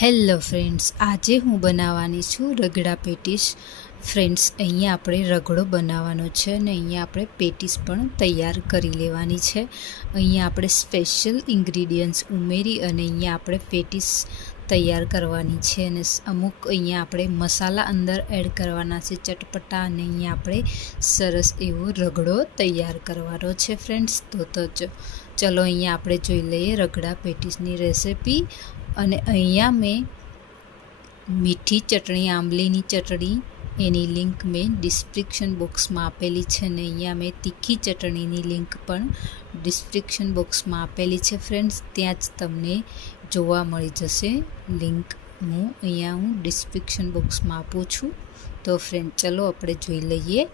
Hello friends, આજે હું બનાવવાની છું રગડા પેટીસ. ફ્રેન્ડ્સ, અહીંયા આપણે રગડો બનાવવાનો છે અને અહીંયા આપણે પેટીસ પણ તૈયાર કરી લેવાની છે. અહીંયા આપણે સ્પેશિયલ ઇન્ગ્રીડિયન્ટ્સ ઉમેરી અને અહીંયા આપણે પેટીસ તૈયાર કરવાની છે અને અમુક અહીંયા આપણે મસાલા અંદર એડ કરવાના છે ચટપટા, અને અહીંયા આપણે સરસ એવો રગડો તૈયાર કરવાનો છે. ફ્રેન્ડ્સ, તો ચલો અહીંયા આપણે જોઈ લઈએ રગડા પેટીસની રેસિપી. અને અહીંયા મેં મીઠી ચટણી, આંબલીની ચટણી, એની લિંક મેં ડિસ્ક્રિપ્શન બોક્સમાં આપેલી છે અને અહીંયા મેં તીખી ચટણીની લિંક પણ ડિસ્ક્રિપ્શન બોક્સમાં આપેલી છે. ફ્રેન્ડ્સ, ત્યાં જ તમને જોવા મળી જશે લિંક. હું ડિસ્ક્રિપ્શન બોક્સમાં આપું છું. તો ફ્રેન્ડ, ચલો આપણે જોઈ લઈએ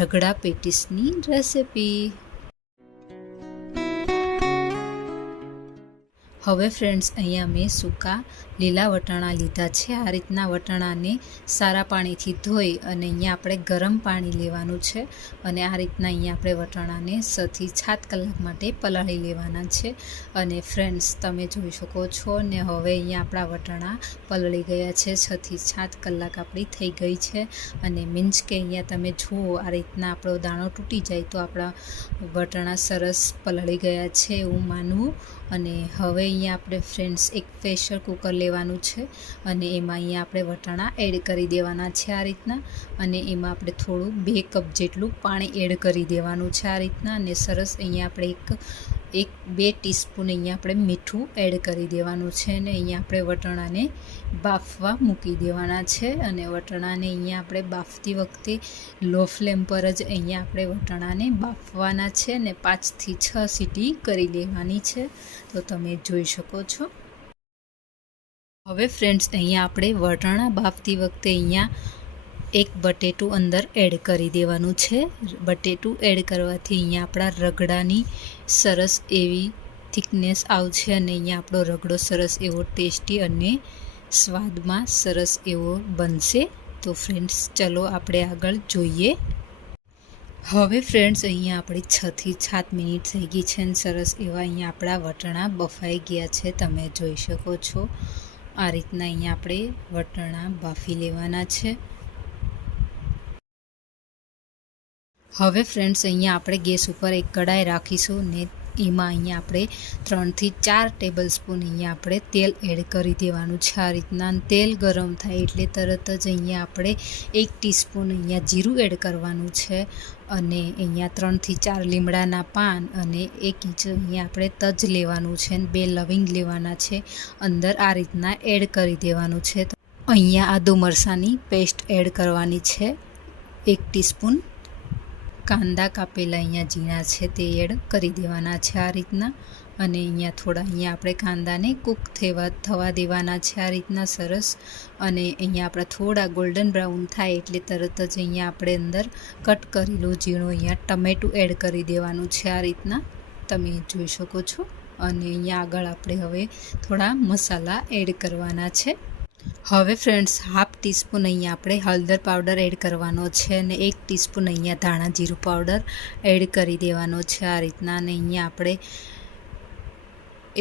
રગડા પેટીસની રેસિપી. હવે ફ્રેન્ડ્સ, અહીંયા મેં સૂકા લીલા વટાણા લીધા છે. આ રીતના વટાણાને સારા પાણીથી ધોઈ અને અહીંયા આપણે ગરમ પાણી લેવાનું છે અને આ રીતના અહીંયા આપણે વટાણાને 6 થી 7 કલાક માટે પલાળી લેવાના છે. અને ફ્રેન્ડ્સ, તમે જોઈ શકો છો ને હવે અહીંયા આપણા વટાણા પલળી ગયા છે. 6 થી 7 કલાક આપણી થઈ ગઈ છે અને મીન્સ કે અહીંયા તમે જુઓ આ રીતના આપણો દાણો તૂટી જાય તો આપણા વટાણા સરસ પલળી ગયા છે એવું માનવું. અને હવે અહીંયા આપણે ફ્રેન્ડ્સ એક પ્રેશર કુકર લેવાનું છે અને એમાં અહીંયા આપણે વટાણા એડ કરી દેવાના છે આ રીતના. અને એમાં આપણે થોડું 2 કપ જેટલું પાણી એડ કરી દેવાનું છે આ રીતના. અને સરસ અહીંયા આપણે 2 ટીસ્પૂન અહીંયા આપણે મીઠું એડ કરી દેવાનું છે અને અહીંયા આપણે વટાણાને બાફવા મૂકી દેવાના છે. અને વટાણાને અહીંયા આપણે બાફતી વખતે લો ફ્લેમ પર જ અહીંયા આપણે વટાણાને બાફવાના છે અને 5 થી 6 સીટી કરી લેવાની છે. તો તમે જોઈ શકો છો. હવે ફ્રેન્ડ્સ, અહીંયા આપણે વટાણા બાફતી વખતે અહીંયા એક બટેટું અંદર એડ કરી દેવાનું છે. બટેટું એડ કરવાથી અહીંયા આપણા રગડાની સરસ એવી થિકનેસ આવશે અને અહીંયા આપણો રગડો સરસ એવો ટેસ્ટી અને સ્વાદમાં સરસ એવો બનશે. તો ફ્રેન્ડ્સ, ચલો આપણે આગળ જોઈએ. હવે ફ્રેન્ડ્સ, અહીંયા આપણી 6 થી 7 મિનિટ થઈ ગઈ છે અને સરસ એવા અહીંયા આપણા વટાણા બફાઈ ગયા છે. તમે જોઈ શકો છો આ રીતના અહીંયા આપણે વટાણા બાફી લેવાના છે. હવે ફ્રેન્ડ્સ, અહીંયા આપણે ગેસ ઉપર એક કઢાઈ રાખીશું ને એમાં અહીંયા આપણે 3 થી 4 ટેબલ સ્પૂન અહીંયા આપણે તેલ એડ કરી દેવાનું છે આ રીતના. તેલ ગરમ થાય એટલે તરત જ અહીંયા આપણે 1 ટીસ્પૂન અહીંયા જીરું એડ કરવાનું છે અને અહીંયા 3 થી 4 લીમડાના પાન અને 1 ઇંચ અહીંયા આપણે તજ લેવાનું છે અને 2 લવિંગ લેવાના છે અંદર આ રીતના એડ કરી દેવાનું છે. અહીંયા આદુ મરચાંની પેસ્ટ એડ કરવાની છે 1 ટીસ્પૂન. કાંદા કાપેલા અહીંયા ઝીણા છે તે એડ કરી દેવાના છે આ રીતના. અને અહીંયા થોડા આપણે કાંદાને કૂક થવા દેવાના છે આ રીતના સરસ. અને અહીંયા આપણા થોડા ગોલ્ડન બ્રાઉન થાય એટલે તરત જ અહીંયા આપણે અંદર કટ કરેલું ઝીણું અહીંયા ટમેટું એડ કરી દેવાનું છે આ રીતના. તમે જોઈ શકો છો. અને અહીંયા આગળ આપણે હવે થોડા મસાલા એડ કરવાના છે. હવે ફ્રેન્ડ્સ, 1/2 ટીસ્પૂન અહીંયા આપણે હળદર પાવડર એડ કરવાનો છે અને 1 ટીસ્પૂન અહીંયા ધાણા જીરું પાવડર એડ કરી દેવાનો છે આ રીતના. અને અહીંયા આપણે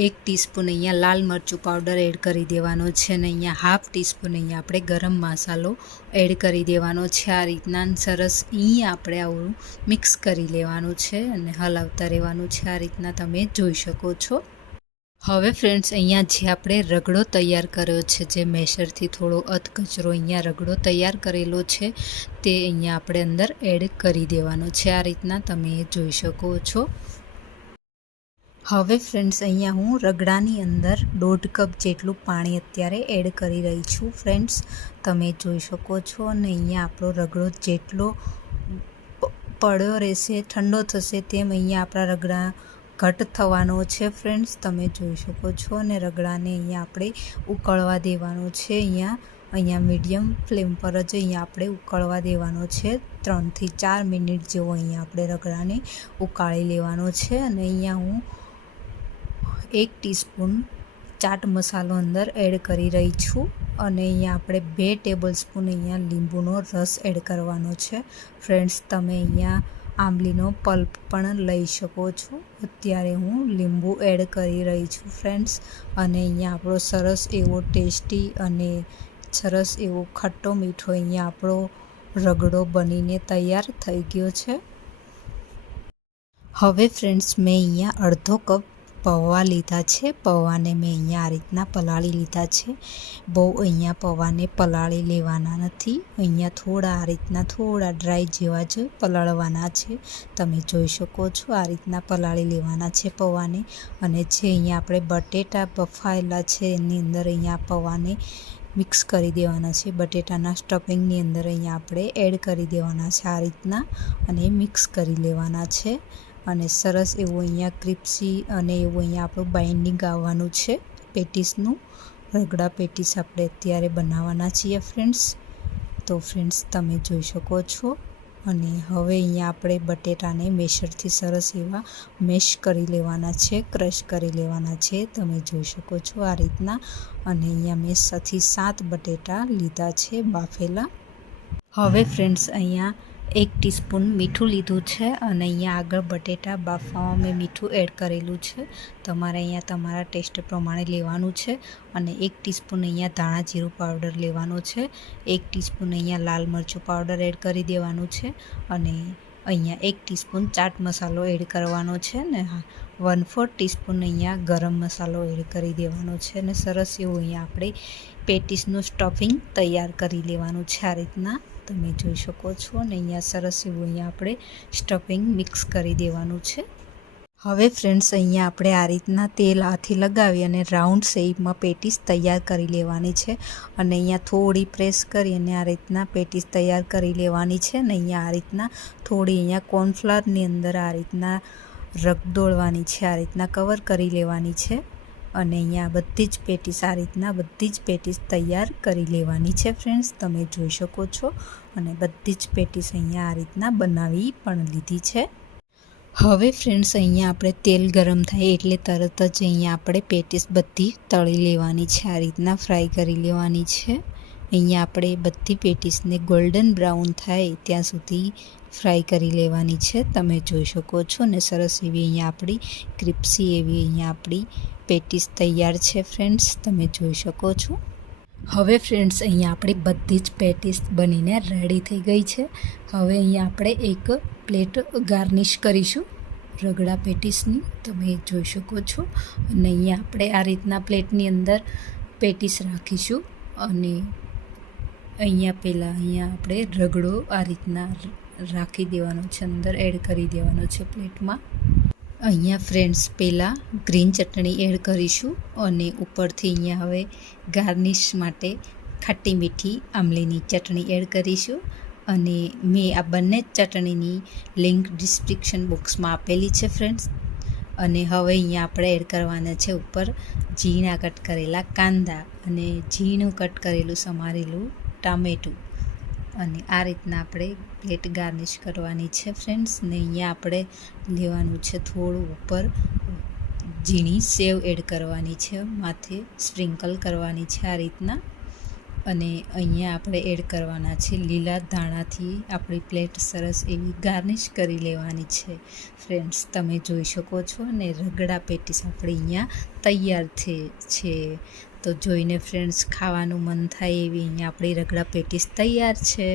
1 ટીસ્પૂન અહીંયા લાલ મરચું પાવડર એડ કરી દેવાનો છે અને અહીંયા 1/2 ટીસ્પૂન અહીંયા આપણે ગરમ મસાલો એડ કરી દેવાનો છે આ રીતના. સરસ અહીંયા આપણે આવું મિક્સ કરી લેવાનું છે અને હલાવતા રહેવાનું છે આ રીતના. તમે જોઈ શકો છો. હવે ફ્રેન્ડ્સ, અહીંયા જે આપણે રગડો તૈયાર કર્યો છે, જે મેશરથી થોડો અધકચરો અહીંયા રગડો તૈયાર કરેલો છે તે અહીંયા આપણે અંદર એડ કરી દેવાનો છે આ રીતના. તમે જોઈ શકો છો. હવે ફ્રેન્ડ્સ, અહીંયા હું રગડાની અંદર 1.5 કપ જેટલું પાણી અત્યારે એડ કરી રહી છું. ફ્રેન્ડ્સ, તમે જોઈ શકો છો. અને અહીંયા આપણો રગડો જેટલો પડ્યો રહેશે, ઠંડો થશે તેમ અહીંયા આપણા રગડા ઘટ થવાનો છે. ફ્રેન્ડ્સ, તમે જોઈ શકો છો. અને રગડાને અહીંયા આપણે ઉકળવા દેવાનો છે. અહીંયા મીડિયમ ફ્લેમ પર જ અહીંયા આપણે ઉકળવા દેવાનો છે. 3 થી 4 મિનિટ જેવો અહીંયા આપણે રગડાને ઉકાળી લેવાનો છે. અને અહીંયા હું 1 ટીસ્પૂન ચાટ મસાલો અંદર એડ કરી રહી છું અને અહીંયા આપણે 2 ટેબલ સ્પૂન અહીંયા લીંબુનો રસ એડ કરવાનો છે. ફ્રેન્ડ્સ, તમે અહીંયા આંબલીનો પલ્પ પણ લઈ શકો છો. અત્યારે હું લીંબુ એડ કરી રહી છું ફ્રેન્ડ્સ. અને અહીંયા આપણો સરસ એવો ટેસ્ટી અને સરસ એવો ખટ્ટો મીઠો અહીંયા આપણો રગડો બનીને તૈયાર થઈ ગયો છે. હવે ફ્રેન્ડ્સ મેં અહીંયા અડધો કપ પૌવા લીધા છે. પૌવાને મેં અહીંયા આ રીતના પલાળી લીધા છે. બહુ અહીંયા પૌવાને પલાળી લેવાના નથી. અહીંયા થોડા આ રીતના થોડા ડ્રાય જેવા જ પલાળવાના છે. તમે જોઈ શકો છો આ રીતના પલાળી લેવાના છે પૌવાને. અને જે અહીંયા આપણે બટેટા બફાયેલા છે એની અંદર અહીંયા પૌવાને મિક્સ કરી દેવાના છે. બટેટાના સ્ટફિંગની અંદર અહીંયા આપણે એડ કરી દેવાના છે આ રીતના અને મિક્સ કરી લેવાના છે. અને સરસ એવું અહીંયા ક્રિસ્પી અને એવું અહીંયા આપણું બાઇન્ડિંગ આવવાનું છે પેટીસનું. રગડા પેટીસ આપણે અત્યારે બનાવવાના છીએ ફ્રેન્ડ્સ. તો ફ્રેન્ડ્સ તમે જોઈ શકો છો. અને હવે અહીંયા આપણે બટેટાને મેશરથી સરસ એવા મેશ કરી લેવાના છે, ક્રશ કરી લેવાના છે. તમે જોઈ શકો છો આ રીતના. અને અહીંયા મેં 6 થી 7 બટેટા લીધા છે બાફેલા. હવે ફ્રેન્ડ્સ અહીંયા 1 ટીસ્પૂન મીઠું લીધું છે. અને અહીંયા આગળ બટેટા બાફવામાં મેં મીઠું એડ કરેલું છે. તમારે અહીંયા તમારા ટેસ્ટ પ્રમાણે લેવાનું છે. અને 1 ટીસ્પૂન અહીંયા ધાણા જીરું પાવડર લેવાનો છે. 1 ટીસ્પૂન અહીંયા લાલ મરચું પાવડર એડ કરી દેવાનું છે. અને અહીંયા 1 ટીસ્પૂન ચાટ મસાલો એડ કરવાનો છે ને 1/4 ટીસ્પૂન અહીંયા ગરમ મસાલો એડ કરી દેવાનો છે. અને સરસ એવું અહીંયા આપણે પેટીસનું સ્ટફિંગ તૈયાર કરી લેવાનું છે આ રીતના. તમે જોઈ શકો છો. અને અહીંયા સરસ એવું અહીંયા આપણે સ્ટફિંગ મિક્સ કરી દેવાનું છે. હવે ફ્રેન્ડ્સ અહીંયા આપણે આ રીતના તેલ હાથે લગાવી અને રાઉન્ડ શેપમાં પેટીસ તૈયાર કરી લેવાની છે. અને અહીંયા થોડી પ્રેસ કરી અને આ રીતના પેટીસ તૈયાર કરી લેવાની છે. અને અહીંયા આ રીતના થોડી અહીંયા કોર્નફ્લાવરની અંદર આ રીતના રગદોળવાની છે, આ રીતના કવર કરી લેવાની છે. અને અહીંયા બધી જ પેટીસ આ રીતના બધી જ પેટીસ તૈયાર કરી લેવાની છે ફ્રેન્ડ્સ. તમે જોઈ શકો છો. અને બધી જ પેટીસ અહીંયા આ રીતના બનાવી પણ લીધી છે. હવે ફ્રેન્ડ્સ અહીંયા આપણે તેલ ગરમ થાય એટલે તરત જ અહીંયા આપણે પેટીસ બધી તળી લેવાની છે, આ રીતના ફ્રાય કરી લેવાની છે. અહીંયા આપણે બધી પેટીસને ગોલ્ડન બ્રાઉન થાય ત્યાં સુધી ફ્રાય કરી લેવાની છે. તમે જોઈ શકો છો. અને સરસ એવી અહીંયા આપણી ક્રિસ્પી એવી અહીંયા આપણી પેટીસ તૈયાર છે ફ્રેન્ડ્સ. તમે જોઈ શકો છો. હવે ફ્રેન્ડ્સ અહીંયા આપણી બધી જ પેટીસ બનીને રેડી થઈ ગઈ છે. હવે અહીંયા આપણે એક પ્લેટ ગાર્નિશ કરીશું રગડા પેટીસની. તમે જોઈ શકો છો. અને અહીંયા આપણે આ રીતના પ્લેટની અંદર પેટીસ રાખીશું. અને અહીંયા પહેલાં અહીંયા આપણે રગડો આ રીતના રાખી દેવાનો છે, અંદર એડ કરી દેવાનો છે પ્લેટમાં. અહીંયા ફ્રેન્ડ્સ પહેલાં ગ્રીન ચટણી એડ કરીશું. અને ઉપરથી અહીંયા હવે ગાર્નિશ માટે ખાટી મીઠી આમલીની ચટણી એડ કરીશું. અને મેં આ બંને ચટણીની લિંક ડિસ્ક્રિપ્શન બોક્સમાં આપેલી છે ફ્રેન્ડ્સ. અને હવે અહીંયા આપણે એડ કરવાના છે ઉપર ઝીણા કટ કરેલા કાંદા અને ઝીણું કટ કરેલું સમારેલું ટામેટું. અને આ રીતના આપણે પ્લેટ ગાર્નિશ કરવાની છે ફ્રેન્ડ્સ. ને અહીંયા આપણે લેવાનું છે થોડું ઉપર ઝીણી સેવ એડ કરવાની છે, માથે સ્પ્રિંકલ કરવાની છે આ રીતના. અને અહીંયા આપણે એડ કરવાના છે લીલા ધાણાથી આપણી પ્લેટ સરસ એવી ગાર્નિશ કરી લેવાની છે ફ્રેન્ડ્સ. તમે જોઈ શકો છો. અને રગડા પેટીસ આપણે અહીંયા તૈયાર છે. તો જોઈને ફ્રેન્ડ્સ ખાવાનું મન થાય એવી અહીંયા આપણી રગડા પેટીસ તૈયાર છે.